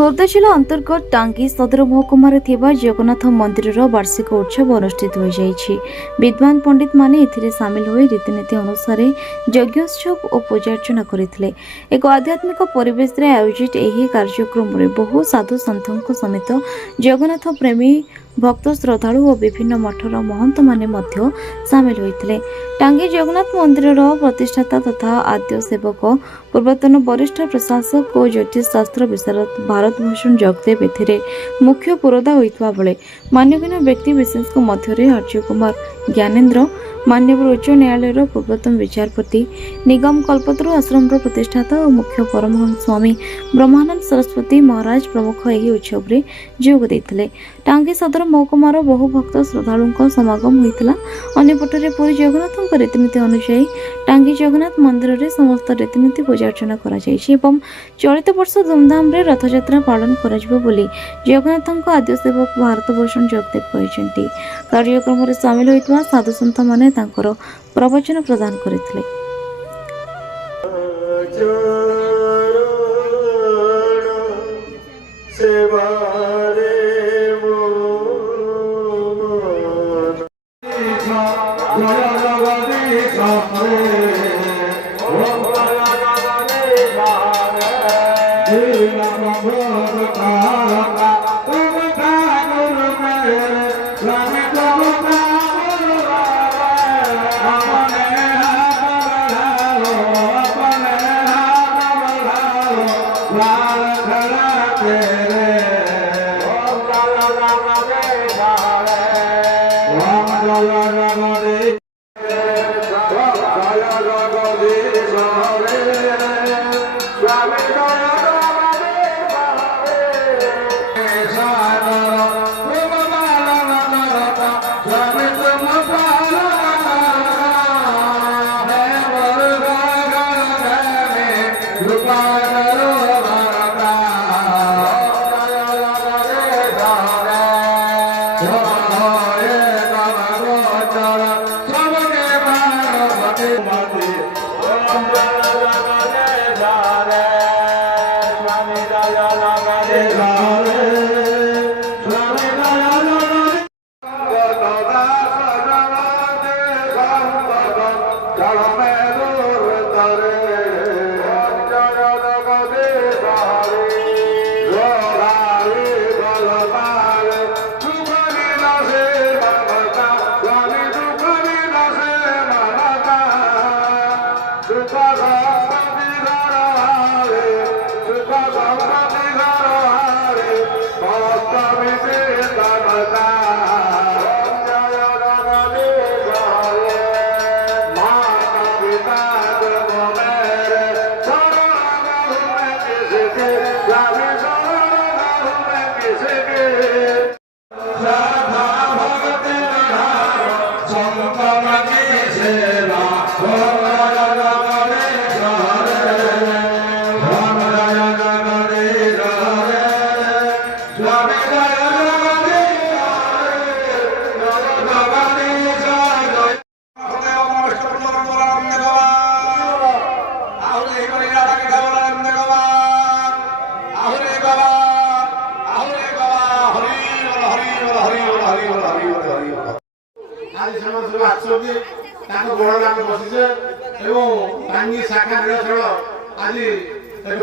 ଖୋର୍ଦ୍ଧା ଜିଲ୍ଲା ଅନ୍ତର୍ଗତ ଟାଙ୍ଗୀ ସଦର ମହକୁମାରେ ଥିବା ଜଗନ୍ନାଥ ମନ୍ଦିରର ବାର୍ଷିକ ଉତ୍ସବ ଅନୁଷ୍ଠିତ ହୋଇଯାଇଛି। ବିଦ୍ୱାନ ପଣ୍ଡିତମାନେ ଏଥିରେ ସାମିଲ ହୋଇ ରୀତିନୀତି ଅନୁସାରେ ଯଜ୍ଞୋତ୍ସବ ଓ ପୂଜାର୍ଚ୍ଚନା କରିଥିଲେ। ଏକ ଆଧ୍ୟାତ୍ମିକ ପରିବେଶରେ ଆୟୋଜିତ ଏହି କାର୍ଯ୍ୟକ୍ରମରେ ବହୁ ସାଧୁ ସନ୍ଥଙ୍କ ସମେତ ଜଗନ୍ନାଥ ପ୍ରେମୀ ଭକ୍ତ ଶ୍ରଦ୍ଧାଳୁ ଓ ବିଭିନ୍ନ ମଠର ମହନ୍ତମାନେ ମଧ୍ୟ ସାମିଲ ହୋଇଥିଲେ। ଟାଙ୍ଗୀ ଜଗନ୍ନାଥ ମନ୍ଦିରର ପ୍ରତିଷ୍ଠାତା ତଥା ଆଦ୍ୟ ସେବକ ପୂର୍ବତନ ବରିଷ୍ଠ ପ୍ରଶାସକ ଓ ଜ୍ୟୋତିଷଶାସ୍ତ୍ର ବିଶାରଦ ଭାରତ ଭୂଷଣ ଜଗଦେବ ଏଥିରେ ମୁଖ୍ୟ ପୁରୋଧା ହୋଇଥିବା ବେଳେ ମାନ୍ୟଗଣ୍ୟ ବ୍ୟକ୍ତି ବିଶେଷଙ୍କ ମଧ୍ୟରେ ଆର୍ଯ୍ୟ କୁମାର ଜ୍ଞାନେନ୍ଦ୍ର, ମାନ୍ୟବର ଉଚ୍ଚ ନ୍ୟାୟାଳୟର ପୂର୍ବତନ ବିଚାରପତି, ନିଗମ କଳ୍ପତରୁ ଆଶ୍ରମର ପ୍ରତିଷ୍ଠାତା ଓ ମୁଖ୍ୟ ପରମହଂସ ସ୍ୱାମୀ ବ୍ରହ୍ମାନନ୍ଦ ସରସ୍ୱତୀ ମହାରାଜ ପ୍ରମୁଖ ଏହି ଉତ୍ସବରେ ଯୋଗ ଦେଇଥିଲେ। ଟାଙ୍ଗୀ ସଦର ମହକୁମାର ବହୁ ଭକ୍ତ ଶ୍ରଦ୍ଧାଳୁଙ୍କ ସମାଗମ ହୋଇଥିଲା। ଅନ୍ୟପଟରେ ପୁରୀ ଜଗନ୍ନାଥଙ୍କ ରୀତିନୀତି ଅନୁଯାୟୀ ଟାଙ୍ଗୀ ଜଗନ୍ନାଥ ମନ୍ଦିରରେ ସମସ୍ତ ରୀତିନୀତି ପୂଜାର୍ଚ୍ଚନା କରାଯାଇଛି ଏବଂ ଚଳିତ ବର୍ଷ ଧୁମଧାମରେ ରଥଯାତ୍ରା ପାଳନ କରାଯିବ ବୋଲି ଜଗନ୍ନାଥଙ୍କ ଆଦ୍ୟ ସେବକ ଭାରତ ଭୂଷଣ ଜଗଦେବ କହିଛନ୍ତି। କାର୍ଯ୍ୟକ୍ରମରେ ସାମିଲ ହୋଇଥିବା ସାଧୁସନ୍ଥମାନେ ତାଙ୍କର ପ୍ରବଚନ ପ୍ରଦାନ କରିଥିଲେ।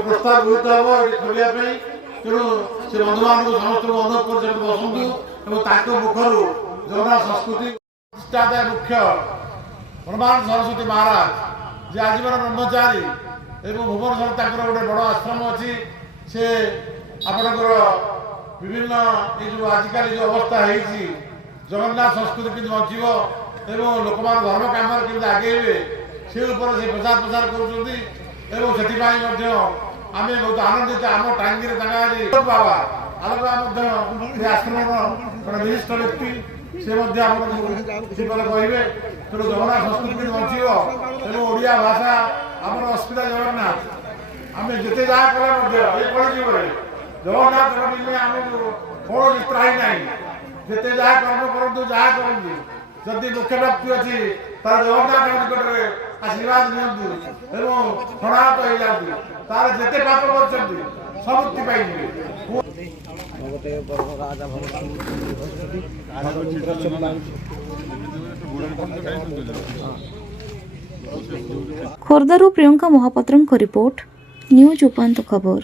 प्रस्ताव गुरुत्व हम खोलिया तेणु से बंधु मान समस्त अनुरोध कर बसतु मुखर जगन्नाथ संस्कृति प्रतिष्ठाता मुख्य ब्रह्मानंद सरस्वती महाराज जे आजीवन ब्रह्मचारी एवं भुवनेश्वर गोटे बड़ आश्रम अच्छी से आपणकर विभिन्न ये जो आजिकल जो अवस्था है जगन्नाथ संस्कृति कि बचब एवं लोक मान धर्म कम के आगे से प्रचार प्रसार कर आम बहुत आनंदित आम टांगी बाबा आलोका आश्रम विशिष्ट व्यक्ति से कहे तेणु जगन्नाथ संस्कृति बचब तेणु ओडिया भाषा आम अस्मिता जगन्नाथ आम जिते जहाँ कले जगन्नाथ आमको कौन त्राही ना जिते जहाँ कर्म करूँ जहाँ करूँ जदि मुख्य प्राप्ति अच्छी जगन्नाथ निकट में आशीर्वाद दिंतु एवं प्रणाहत हो जाती तार जिते पाप कर समुक्ति पाइबे। ଖୋର୍ଦ୍ଧାରୁ ପ୍ରିୟଙ୍କା ମହାପାତ୍ରଙ୍କ ରିପୋର୍ଟ ନ୍ୟୁଜ୍ ଉପାନ୍ତ ଖବର।